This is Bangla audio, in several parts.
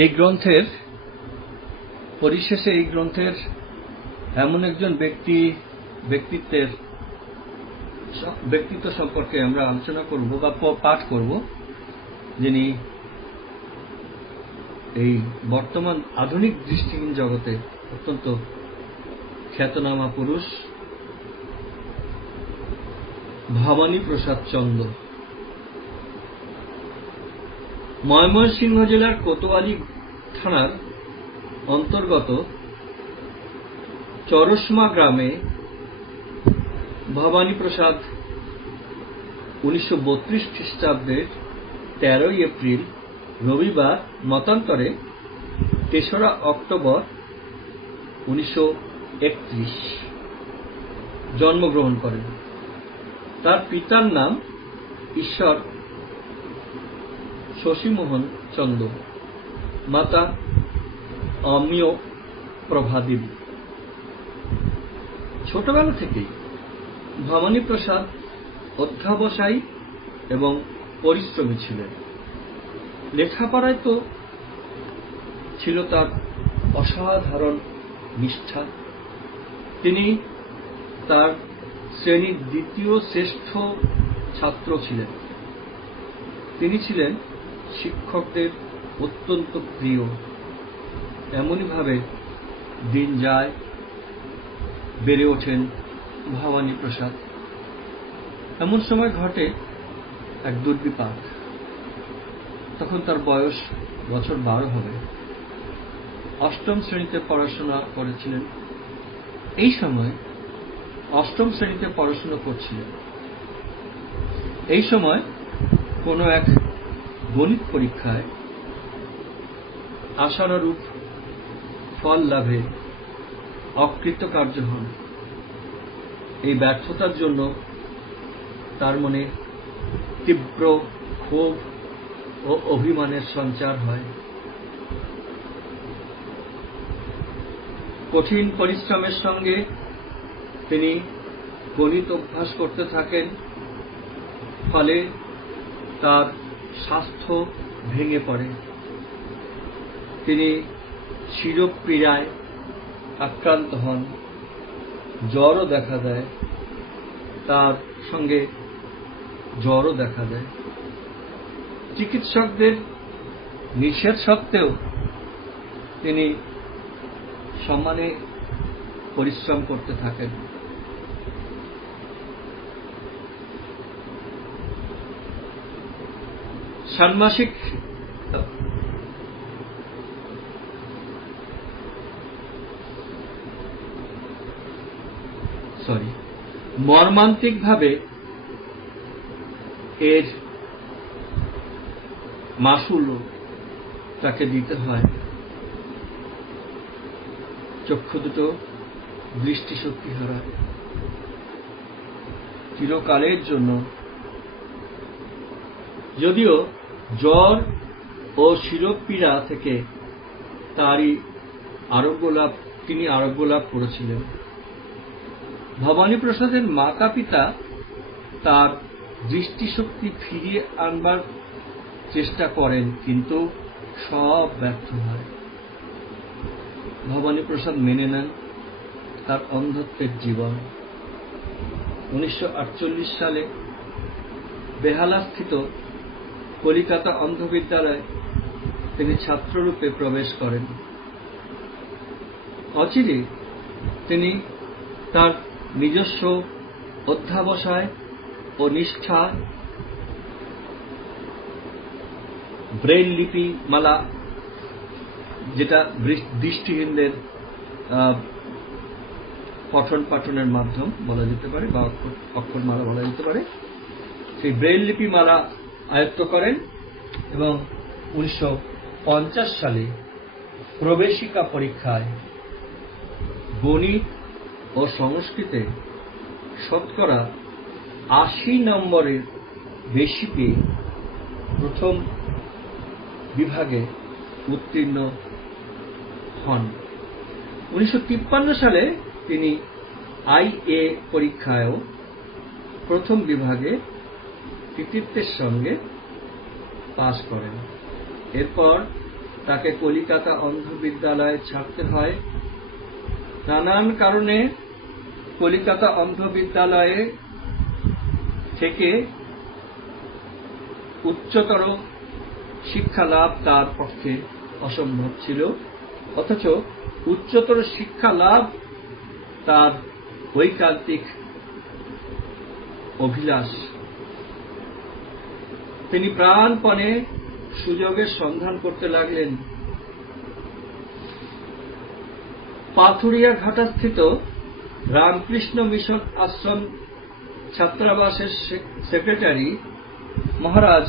এই গ্রন্থের পরিশেষে এই গ্রন্থের এমন একজন ব্যক্তিত্ব সম্পর্কে আমরা আলোচনা করব বা পাঠ করব, যিনি এই বর্তমান আধুনিক দৃষ্টিহীন জগতে অত্যন্ত খ্যাতনামা পুরুষ, ভবানী প্রসাদ চন্দ। ময়মনসিংহ জেলার কোতোয়ালি থানার অন্তর্গত চরসমা গ্রামে ভবানী প্রসাদ 1932 খ্রিস্টাব্দের 13 এপ্রিল রবিবার মতান্তরে 3রা অক্টোবর 1931 জন্মগ্রহণ করেন। তার পিতার নাম ঈশ্বর শশীমোহন চন্দ, মাতা অমিয় প্রভাদেবী। ছোটবেলা থেকেই ভবানী প্রসাদ অধ্যবসায়ী এবং পরিশ্রমী ছিলেন। লেখাপড়ায় তো ছিল তার অসাধারণ নিষ্ঠা। তিনি তার শ্রেণীর দ্বিতীয় শ্রেষ্ঠ ছাত্র ছিলেন। তিনি ছিলেন শিক্ষকদের অত্যন্ত প্রিয়। এমনইভাবে দিন যায়, বেড়ে ওঠেন ভবানী প্রসাদ। এমন সময় ঘটে এক দুর্বিপাক। তখন তার বয়স বছর 12 হবে। 8ম শ্রেণীতে পড়াশোনা করেছিলেন। এই সময় 8ম শ্রেণীতে পড়াশোনা করছিলেন। এই সময় কোনো এক গণিত পরীক্ষায় আশানুরূপ ফল লাভে অকৃতকার্য হন। এই ব্যর্থতার জন্য তার মনে তীব্র ক্ষোভ ও অভিমানের সঞ্চার হয়। কঠিন পরিশ্রমের সঙ্গে তিনি গণিত অভ্যাস করতে থাকেন। ফলে তার স্বাস্থ্য ভেঙে পড়ে। তিনি শিরোপীড়ায় আক্রান্ত হন, জ্বরও দেখা দেয়। তার সঙ্গে জ্বরও দেখা দেয়। চিকিৎসকদের নিষেধ সত্ত্বেও তিনি সমানে পরিশ্রম করতে থাকেন। ষান্মাসিক মর্মান্তিকভাবে এর মাসুলও তাকে দিতে হয়। চক্ষু দুটো দৃষ্টিশক্তি হারায় চিরকালের জন্য। যদিও জ্বর ও শিরোপীড়া থেকে তিনি আরোগ্য লাভ করেছিলেন। ভবানী প্রসাদের মাতা পিতা তার দৃষ্টিশক্তি ফিরিয়ে আনবার চেষ্টা করেন, কিন্তু সব ব্যর্থ হয়। ভবানী প্রসাদ মেনে নেন তার অন্ধত্বের জীবন। 1948 সালে বেহালাস্থিত কলিকাতা অন্ধ বিদ্যালয়ে তিনি ছাত্ররূপে প্রবেশ করেন। অচিরে তিনি তার নিজস্ব অধ্যবসায় ও নিষ্ঠা ব্রেইল লিপি মালা, যেটা দৃষ্টিহীনদের পঠন পাঠনের মাধ্যম বলা যেতে পারে বা অক্ষরমালা বলা যেতে পারে, সেই ব্রেইল লিপি মালা আয়ত্ত করেন এবং 1950 সালে প্রবেশিকা পরীক্ষায় গণিত ও সংস্কৃতে শতকরা 80 নম্বরের বেশি পেয়ে প্রথম বিভাগে উত্তীর্ণ হন। 1953 সালে তিনি IA পরীক্ষায়ও প্রথম বিভাগে কৃতিত্বের সঙ্গে পাশ করেন। এরপর তাকে কলিকাতা অন্ধ বিদ্যালয়ে ছাড়তে হয়। নানান কারণে কলিকাতা অন্ধ বিদ্যালয়ে থেকে উচ্চতর শিক্ষা লাভ তার পক্ষে অসম্ভব ছিল, অথচ উচ্চতর শিক্ষা লাভ তার ঐকান্তিক অভিলাষ। তিনি প্রাণপণে সুযোগের সন্ধান করতে লাগলেন। পাথুরিয়া ঘাটাস্থিত রামকৃষ্ণ মিশন আশ্রম ছাত্রাবাসের সেক্রেটারি মহারাজ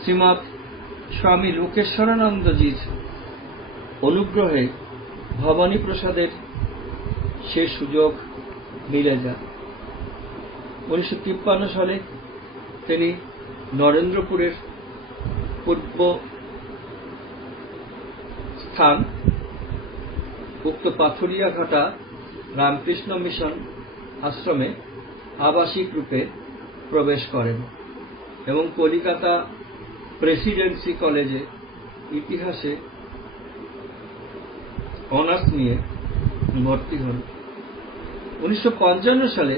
শ্রীমৎ স্বামী লোকেশ্বরানন্দজির অনুগ্রহে ভবানী প্রসাদের সে সুযোগ মিলে যায়। 1953 সালে তিনি নরেন্দ্রপুরের পূর্ব স্থান উক্ত পাথুরিয়াঘাটা রামকৃষ্ণ মিশন আশ্রমে আবাসিক রূপে প্রবেশ করেন এবং কলিকাতা প্রেসিডেন্সি কলেজে ইতিহাসে অনার্স নিয়ে ভর্তি হন। 1955 সালে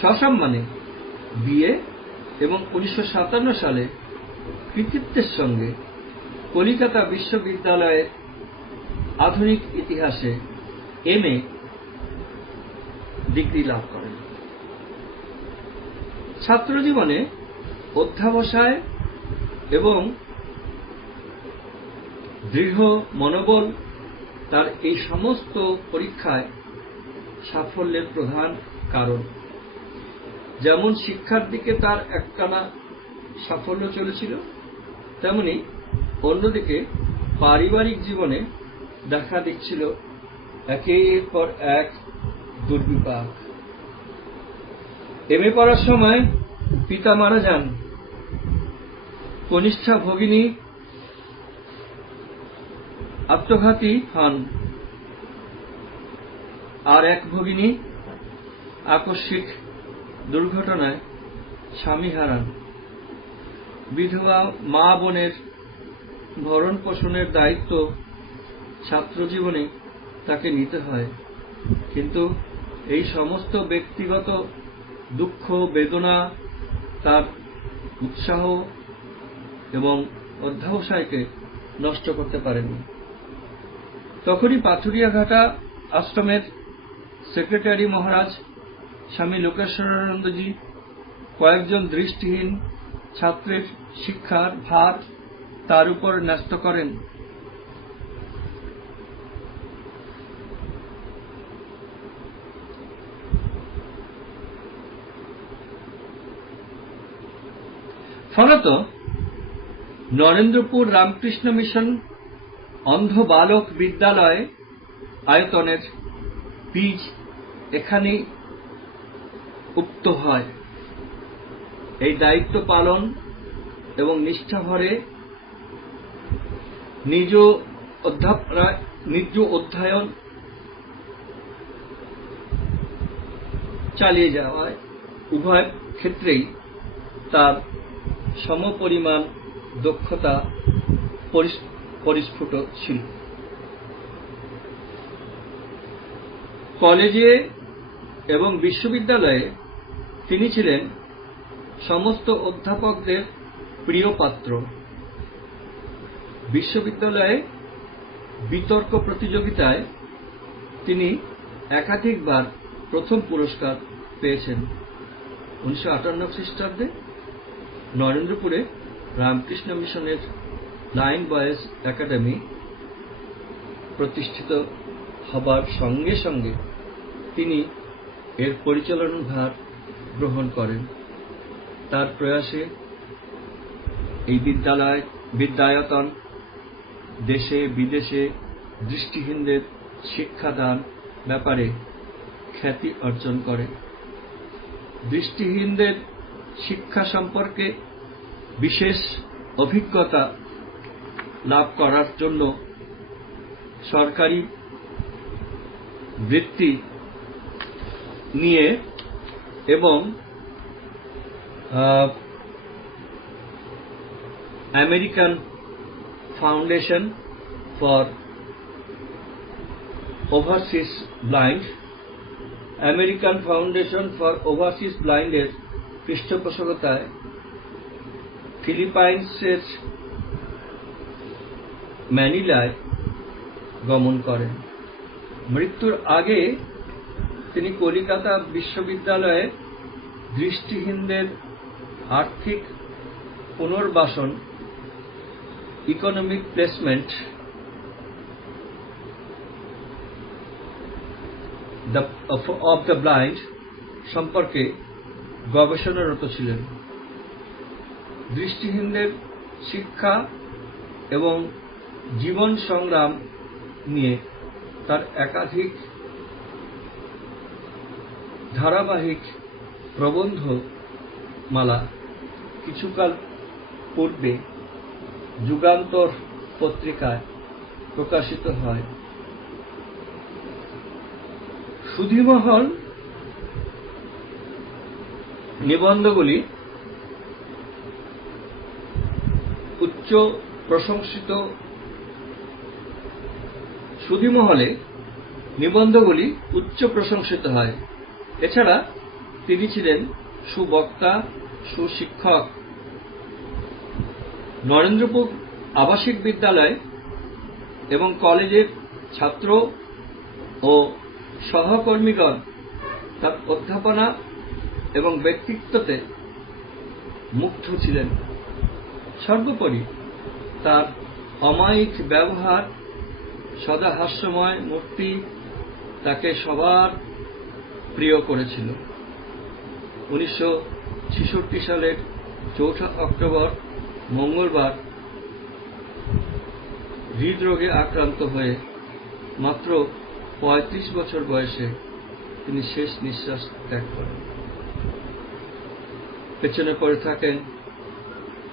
সসম্মানে বিএ এবং 1957 সালে কৃতিত্বের সঙ্গে কলিকাতা বিশ্ববিদ্যালয়ে আধুনিক ইতিহাসে এমএ ডিগ্রি লাভ করেন। ছাত্রজীবনে অধ্যাবসায় এবং দৃঢ় মনোবল তার এই সমস্ত পরীক্ষায় সাফল্যের প্রধান কারণ। যেমন শিক্ষার দিকে তার একটানা সাফল্য চলেছিল, তেমনি অন্যদিকে পারিবারিক জীবনে দেখা দিচ্ছিল একের পর এক দুর্বিপাক। এমএ পড়ার সময় পিতা মারা যান, কনিষ্ঠা ভগিনী আত্মঘাতী হন, আর এক ভগিনী আকস্মিক দুর্ঘটনায় স্বামী হারান। বিধবা মা বোনের ভরণ পোষণের দায়িত্ব ছাত্রজীবনে তাকে নিতে হয়, কিন্তু এই সমস্ত ব্যক্তিগত দুঃখ বেদনা তার উৎসাহ এবং অধ্যবসায়কে নষ্ট করতে পারেনি। তখনই পাথুরিয়াঘাটা আশ্রমের সেক্রেটারি মহারাজ স্বামী লোকেশ্বরানন্দজি কয়েকজন দৃষ্টিহীন ছাত্রের শিক্ষার ভার তার উপর ন্যস্ত করেন। ফলত নরেন্দ্রপুর রামকৃষ্ণ মিশন অন্ধ বালক বিদ্যালয় আয়তনের বীজ এখানেই উক্ত হয়। এই দায়িত্ব পালন এবং নিষ্ঠাভরে নিজ অধ্যয়ন চালিয়ে যাওয়ায় উভয় ক্ষেত্রেই তার সমপরিমাণ দক্ষতা পরিস্ফুট ছিল। কলেজে এবং বিশ্ববিদ্যালয়ে তিনি ছিলেন সমস্ত অধ্যাপকদের প্রিয় পাত্র। বিশ্ববিদ্যালয়ে বিতর্ক প্রতিযোগিতায় তিনি একাধিকবার প্রথম পুরস্কার পেয়েছেন। 1958 খ্রিস্টাব্দে নরেন্দ্রপুরে রামকৃষ্ণ মিশনের 9 বয়েজ একাডেমি প্রতিষ্ঠিত হবার সঙ্গে সঙ্গে তিনি এর পরিচালনার ভার গ্রহণ করেন। তার প্রয়াসে এই বিদ্যায়তন দেশে বিদেশে দৃষ্টিহীনদের শিক্ষাদান ব্যাপারে খ্যাতি অর্জন করে। দৃষ্টিহীনদের শিক্ষা সম্পর্কে বিশেষ অভিজ্ঞতা লাভ করার জন্য সরকারি বৃত্তি নিয়ে এবং American Foundation for Overseas Blind, American foundation for overseas ব্লাইন্ডের পৃষ্ঠপোষকতায় ফিলিপাইন্সের ম্যানিলায় গমন করেন। মৃত্যুর আগে তিনি কলিকাতা বিশ্ববিদ্যালয়ে দৃষ্টিহীনদের আর্থিক পুনর্বাসন, economic placement of the blind সম্পর্কে গবেষণারত ছিলেন। দৃষ্টিহীনদের শিক্ষা এবং জীবন সংগ্রাম নিয়ে তার একাধিক ধারাবাহিক প্রবন্ধমালা কিছুকাল পূর্বে যুগান্তর পত্রিকায় প্রকাশিত হয়। সুধীমহল নিবন্ধগুলি উচ্চ প্রশংসিত হয়। এছাড়া তিনি ছিলেন সুবক্তা, সুশিক্ষক। নরেন্দ্রপুর আবাসিক বিদ্যালয় এবং কলেজের ছাত্র ও সহকর্মীগণ তার অধ্যাপনা এবং ব্যক্তিত্বতে মুগ্ধ ছিলেন। সর্বোপরি তার অমায়িক ব্যবহার, সদা হাস্যময় মূর্তি তাকে সবার প্রিয় করেছিল। 1966 সালের 4 অক্টোবর মঙ্গলবার হৃদরোগে আক্রান্ত হয়ে মাত্র 35 বছর বয়সে তিনি শেষ নিঃশ্বাস ত্যাগ করেন। পেছনে পড়ে থাকেন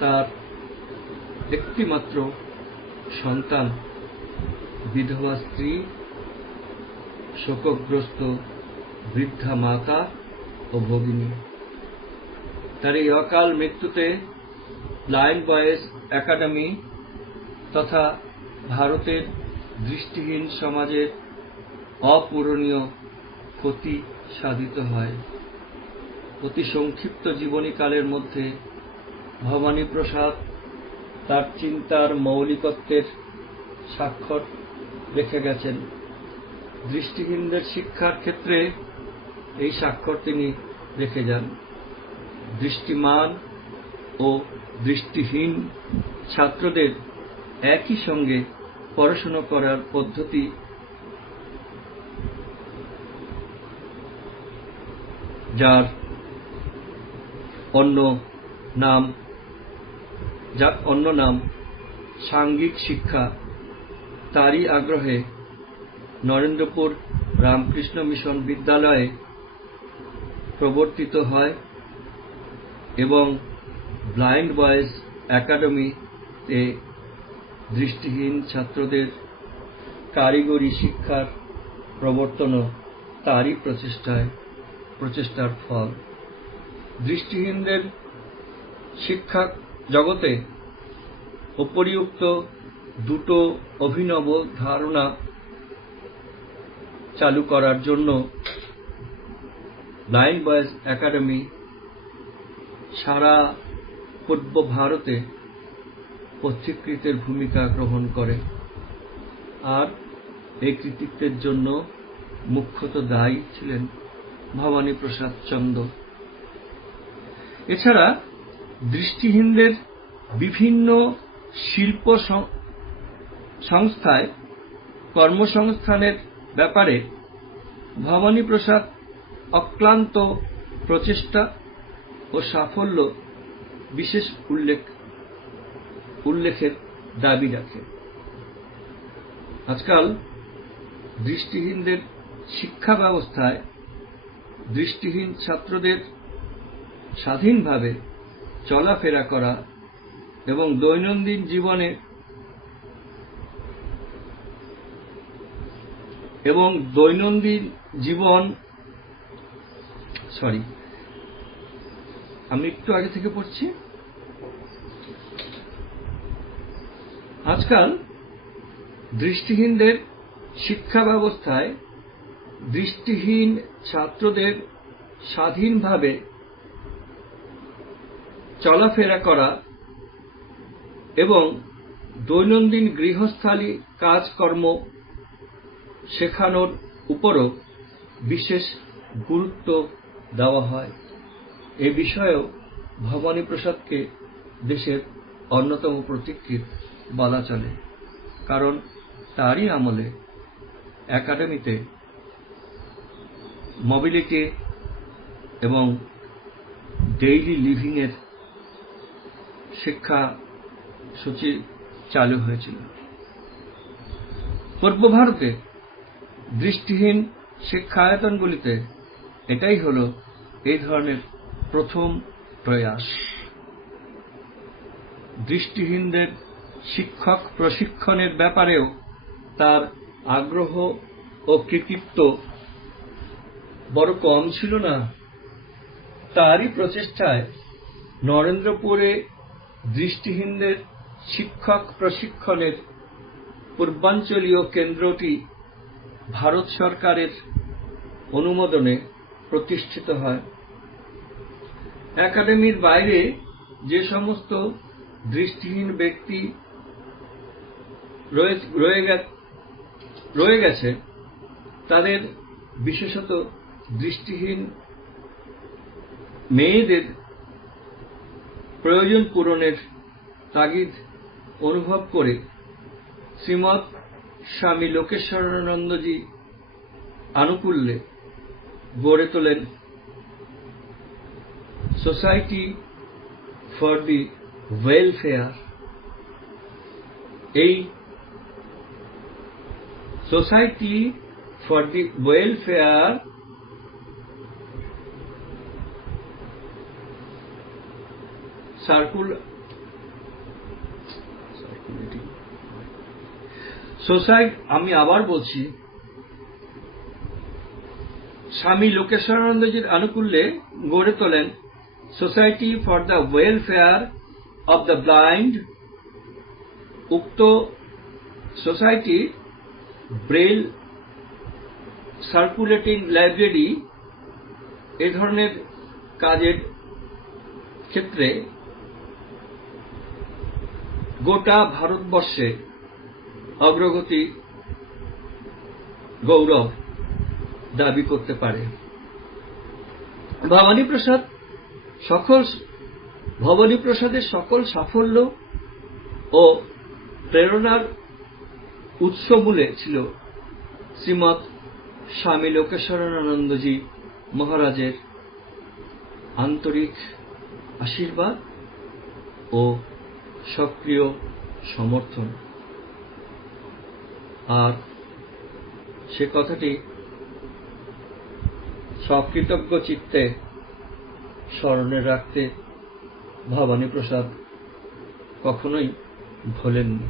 তার একটিমাত্র সন্তান, বিধবা স্ত্রী, শোকগ্রস্ত বৃদ্ধা মাতা ও ভগিনী। তার এই অকাল মৃত্যুতে ব্লাইন্ড বয়েজ একাডেমি তথা ভারতের দৃষ্টিহীন সমাজের অপূরণীয় ক্ষতি সাধিত হয়। অতি সংক্ষিপ্ত জীবনীকালের মধ্যে ভবানী প্রসাদ তার চিন্তার মৌলিকত্বের স্বাক্ষর রেখে গেছেন। দৃষ্টিহীনদের শিক্ষার ক্ষেত্রে এই স্বাক্ষর তিনি রেখে যান। দৃষ্টিমান ও দৃষ্টিহীন ছাত্রদের একই সঙ্গে পড়াশোনা করার পদ্ধতি যার অন্য নাম সাঙ্গিক শিক্ষা, তারই আগ্রহে নরেন্দ্রপুর রামকৃষ্ণ মিশন বিদ্যালয়ে প্রবর্তিত হয় এবং ব্লাইন্ড বয়েজ একাডেমিতে দৃষ্টিহীন ছাত্রদের কারিগরি শিক্ষার প্রবর্তনও তারই প্রচেষ্টার ফল। দৃষ্টিহীনদের শিক্ষা জগতে উপরিউক্ত দুটো অভিনব ধারণা চালু করার জন্য ব্লাইন্ড বয়েজ একাডেমি সারা পূর্ব ভারতে পথিকৃতের ভূমিকা গ্রহণ করে, আর এই কৃতিত্বের জন্য মুখ্যত দায়ী ছিলেন ভবানী প্রসাদ চন্দ। এছাড়া দৃষ্টিহীনদের বিভিন্ন শিল্প সংস্থায় কর্মসংস্থানের ব্যাপারে ভবানী প্রসাদ অক্লান্ত প্রচেষ্টা ও সাফল্য বিশেষ উল্লেখের দাবি রাখে। আজকাল দৃষ্টিহীনদের শিক্ষা ব্যবস্থায় দৃষ্টিহীন ছাত্রদের স্বাধীনভাবে চলাফেরা করা এবং দৈনন্দিন জীবনে আমি একটু আগে থেকে পড়ছি। আজকাল দৃষ্টিহীনদের শিক্ষা ব্যবস্থায় দৃষ্টিহীন ছাত্রদের স্বাধীনভাবে চলাফেরা করা এবং দৈনন্দিন গৃহস্থালী কাজকর্ম শেখানোর উপরও বিশেষ গুরুত্ব দেওয়া হয়। এ বিষয়েও ভবানীপ্রসাদকে দেশের অন্যতম পথিকৃৎ বলা চলে, কারণ তারই আমলে একাডেমিতে মোবিলিটি এবং ডেইলি লিভিং এর শিক্ষা সূচি চালু হয়েছিল। পূর্ব ভারতে দৃষ্টিহীন শিক্ষায়তনগুলিতে এটাই হল এই ধরনের প্রথম প্রয়াস। দৃষ্টিহীনদের শিক্ষক প্রশিক্ষণের ব্যাপারেও তার আগ্রহ ও কৃতিত্ব বড় কম ছিল না। তারই প্রচেষ্টায় নরেন্দ্রপুরে দৃষ্টিহীনদের শিক্ষক প্রশিক্ষণের পূর্বাঞ্চলীয় কেন্দ্রটি ভারত সরকারের অনুমোদনে প্রতিষ্ঠিত হয়। একাডেমির বাইরে যে সমস্ত দৃষ্টিহীন ব্যক্তি রয়ে গেছে তাদের, বিশেষত দৃষ্টিহীন মেয়েদের প্রয়োজন পূরণের তাগিদ অনুভব করে শ্রীমৎ স্বামী লোকেশ্বরানন্দজি আনুকূল্যে গড়ে তোলেন সোসাইটি ফর দি ওয়েলফেয়ার। এই সোসাইটি ফর দি ওয়েলফেয়ার আমি আবার বলছি, স্বামী লোকেশ্বরানন্দজির আনুকূল্যে গড়ে তোলেন society for the welfare of the blind. উক্ত সোসাইটি ব্রেল সার্কুলেটিং লাইব্রেরি এ ধরনের কাজের ক্ষেত্রে গোটা ভারতবর্ষে অগ্রগতি গৌরব দাবি করতে পারে। ভবানীপ্রসাদের সকল সাফল্য ও প্রেরণার উৎসমূলে ছিল শ্রীমৎ স্বামী লোকেশ্বরানন্দজি মহারাজের আন্তরিক আশীর্বাদ ও সক্রিয় সমর্থন। আর সে কথাটি সকৃতজ্ঞ চিত্তে স্মরণে রাখতে ভবানীপ্রসাদ কখনোই ভোলেননি।